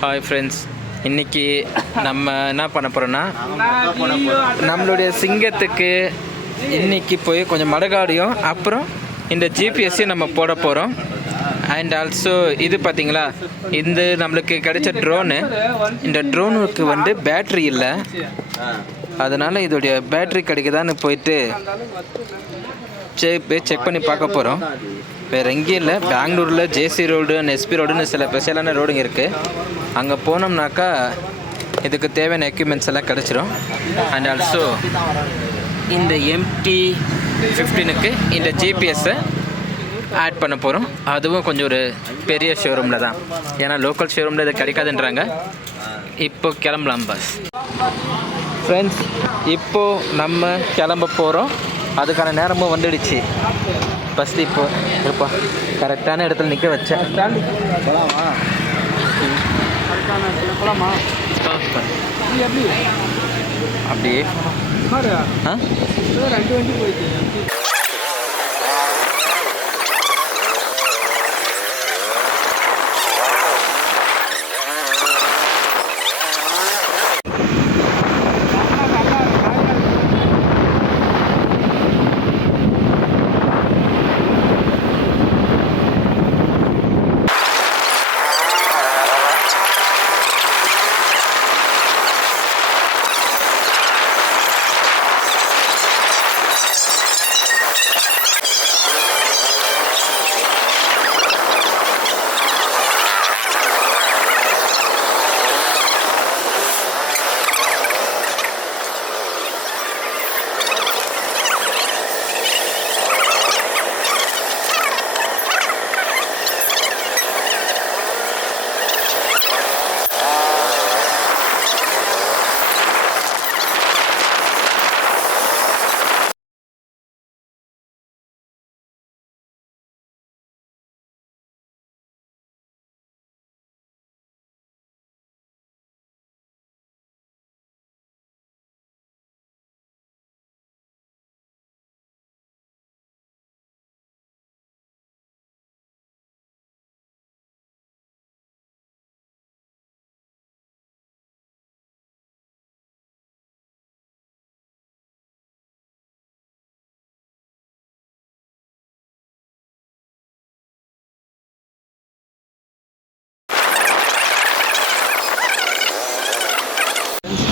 Hi friends, இன்றைக்கி நம்ம என்ன பண்ண போகிறோன்னா நம்மளுடைய சிங்கத்துக்கு இன்றைக்கி போய் கொஞ்சம் மடகாடியும் அப்புறம் இந்த ஜிபிஎஸ்ஸையும் நம்ம போட போகிறோம். அண்ட் ஆல்சோ இது பார்த்திங்களா, இந்த நம்மளுக்கு கிடைச்ச ட்ரோனு. இந்த ட்ரோனுக்கு பேட்ரி இல்லை, அதனால் இதோடைய பேட்ரி கிடைக்குதான்னு போயிட்டு செக் பண்ணி பார்க்க போகிறோம். வேறு எங்கேயும் இல்லை, பெங்களூரில் ஜேசி ரோடு அண்ட் எஸ்பி ரோடுன்னு சில ஸ்பெஷலான ரோடுங்க இருக்குது. அங்கே போனோம்னாக்கா இதுக்கு தேவையான எக்யூப்மெண்ட்ஸ் எல்லாம் கிடச்சிரும். அண்ட் ஆல்சோ இந்த MT-15க்கு இந்த ஜிபிஎஸ்ஸை ஆட் பண்ண போகிறோம். அதுவும் கொஞ்சம் ஒரு பெரிய ஷோரூமில் தான், ஏன்னா லோக்கல் ஷோரூமில் இது கிடைக்காதுன்றாங்க. இப்போ கிளம்பலாம் பஸ். ஃப்ரெண்ட்ஸ், இப்போது நம்ம கிளம்ப போகிறோம். அதுக்கான நேரமும் வந்துடுச்சு. ஃபஸ்ட்டு இப்போ இருப்பா கரெக்டான இடத்துல நிற்க வச்சேன். அப்படியே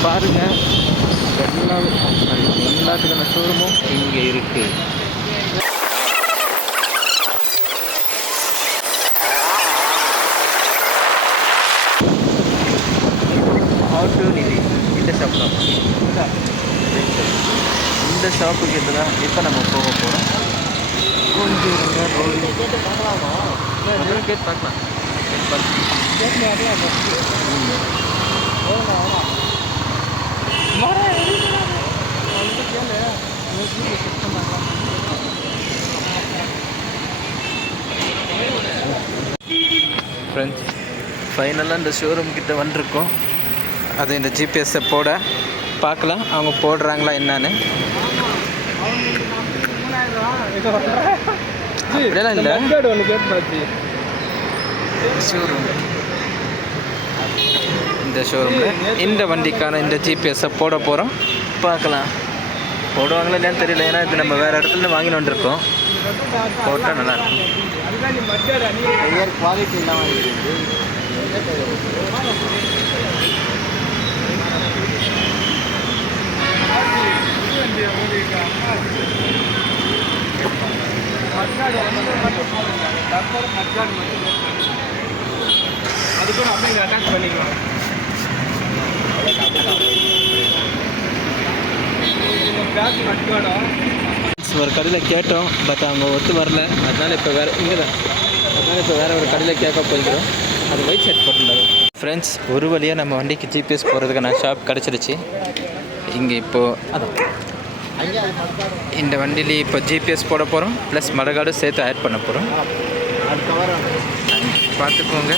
பாருங்கள், எல்லாத்துக்கான ஷோரூமும் இங்கே இருக்குது. ஆட்டோ நிதி இந்த ஷாப் தான். இந்த ஷாப்புக்கு தான் இப்போ நம்ம போக போகிறோம். கொஞ்சம் கேட் பார்க்கலாம். ஃப்ரெண்ட்ஸ், ஃபைனலாக இந்த ஷோரூம் கிட்ட வந்துருக்கோம். அது இந்த ஜிபிஎஸ்ஸை போட பார்க்கலாம், அவங்க போடுறாங்களா என்னன்னு. அப்படியெல்லாம் இல்லை, ஷோரூம் இந்த ஷோரூமில் இந்த வண்டிக்கான இந்த ஜிபிஎஸ்ஸை போட போகிறோம். பார்க்கலாம் போடுவாங்களா இல்லையான்னு தெரியல, ஏன்னா இது நம்ம வேறு இடத்துல வாங்கின்னு வந்துருக்கோம். போட்டால் நல்லாயிருக்கும். குவாலிட்டி இல்லாமல் அதுக்கும் அப்படியே அட்டாச் பண்ணிக்கலாம். ஒரு கடையில் கேட்டோம், பட் அவங்க ஒத்து வரல. அதனால் இப்போ வேறு இங்கே தான், அதனால் இப்போ வேறு ஒரு கடையில் கேட்க போய்க்கிறோம். அது ஒயிட் ஷர்ட் போட்டுருந்தாரு. ஃப்ரெண்ட்ஸ், ஒரு வழியாக நம்ம வண்டிக்கு ஜிபிஎஸ் போகிறதுக்கான ஷாப் கிடச்சிருச்சு. இங்கே இப்போது அதான் இந்த வண்டியிலே இப்போ ஜிபிஎஸ் போட போகிறோம், ப்ளஸ் மடகாடும் சேர்த்து ஆட் பண்ண போகிறோம். பார்த்துக்கோங்க,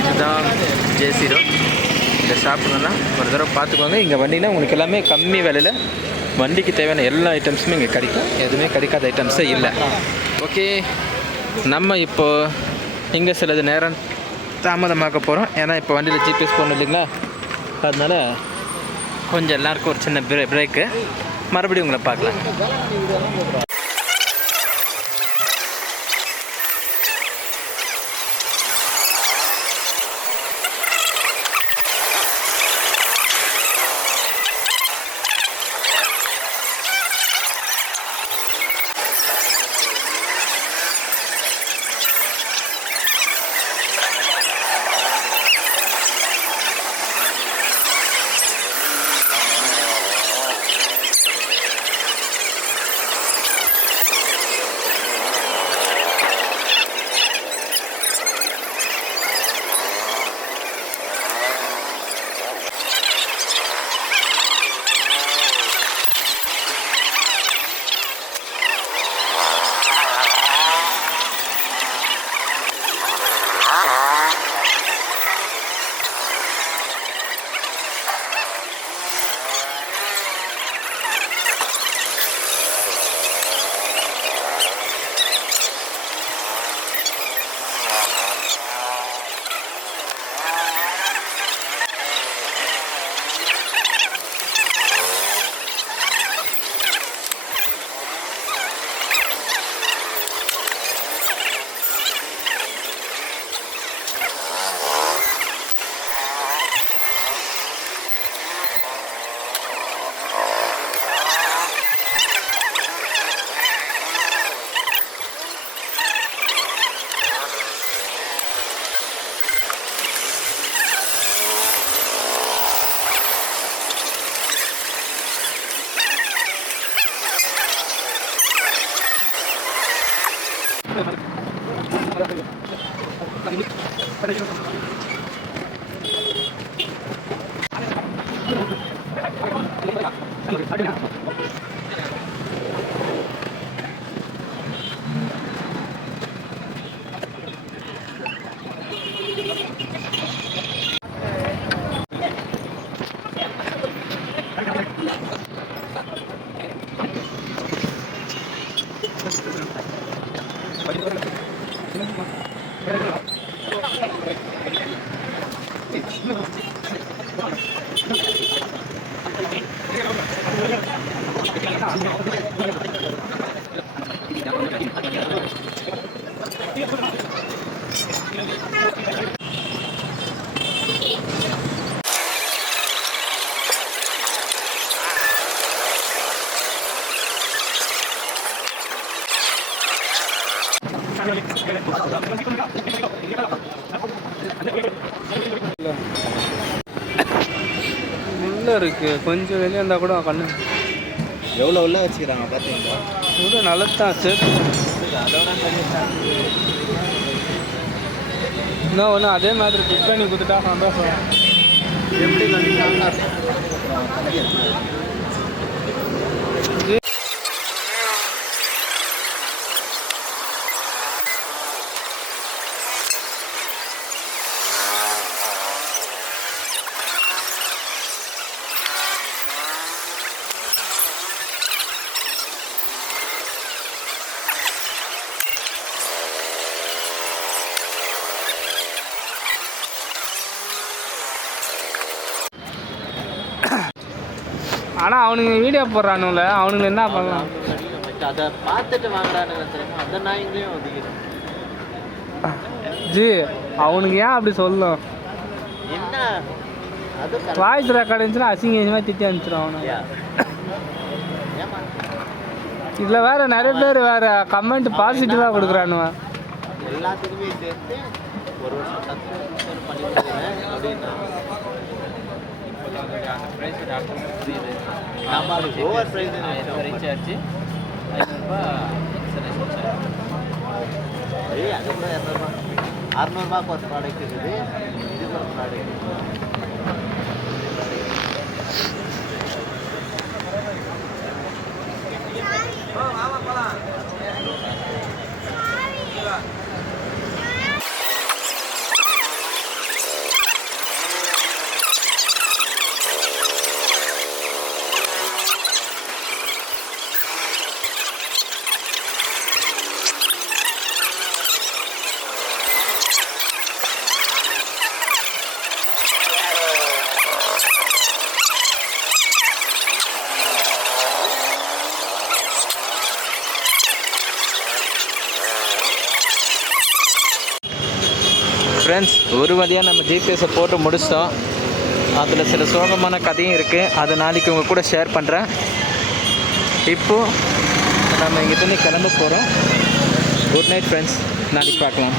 இதுதான் ஜேசி ரோட். இந்த ஷாப்புங்கெல்லாம் ஒரு தடவை பார்த்துக்கோங்க. இங்கே வண்டியில் உங்களுக்கு எல்லாமே கம்மி விலையில் வண்டிக்கு தேவையான எல்லா ஐட்டம்ஸுமே இங்கே கிடைக்கும். எதுவுமே கிடைக்காத ஐட்டம்ஸே இல்லை. ஓகே, நம்ம இப்போது இங்கே சிலது நேரம் தாமதமாக்க போகிறோம். ஏன்னா இப்போ வண்டியில் ஜிபிஎஸ் போகணும் இல்லைங்களா, அதனால் கொஞ்சம் எல்லாருக்கும் ஒரு சின்ன பிரேக்கு. மறுபடியும் உங்களை பார்க்கலாம். உள்ள இருக்கு, கொஞ்சம் வெளியே இருந்தால் கூட கண்ணு எவ்வளோ உள்ள வச்சுக்கிறாங்க பார்த்தீங்களா? கூட நல்லதான் சார். இன்னும் ஒன்று அதே மாதிரி ஃபிட் பண்ணி கொடுத்துட்டா சந்தோஷம். எப்படி ஆனால் அவனுங்க வீடியோ போடுறானுல, அவனுங்க என்ன பண்ணலாம்? அதை பார்த்துட்டு வாங்குறானுங்க தெரியுமா, அந்த நாய்ங்களையும் ஒதுக்கிறேன். ஜி அவனுக்கு ஏன் அப்படி சொல்லும்? என்ன அது வாய்ஸ் ரெக்கார்டு இருந்துச்சுன்னா அசிங்கமாக திட்டி அனுப்பிச்சிடும் அவனை. இதில் வேறு நிறைய பேர் வேறு கமெண்ட் பாசிட்டிவாக கொடுக்குறானுவ. எல்லாத்துக்குமே சேர்த்து ஒரு வருஷம் சப்ஸ்கிரைப் பண்ணி கொடுக்குறேன் அப்படின்னா நம்ம அது ஓவர் ப்ரைஸ் ரீசார்ஜ் ₹500 அதுக்குள்ள ₹200 ₹600 ஒரு ப்ராடக்ட் இருக்குது. இது ஒரு ப்ராடக்ட் ஃப்ரெண்ட்ஸ், ஒரு வழியாக நம்ம ஜிபிஎஸை போட்டு முடிச்சிட்டோம். அதில் சில சோகமான கதையும் இருக்குது. அதை நாளைக்கு உங்கள் கூட ஷேர் பண்ணுறேன். இப்போது நம்ம இங்கேருந்து கிளம்ப போகிறோம். குட் நைட் ஃப்ரெண்ட்ஸ், நாளைக்கு பார்க்கலாம்.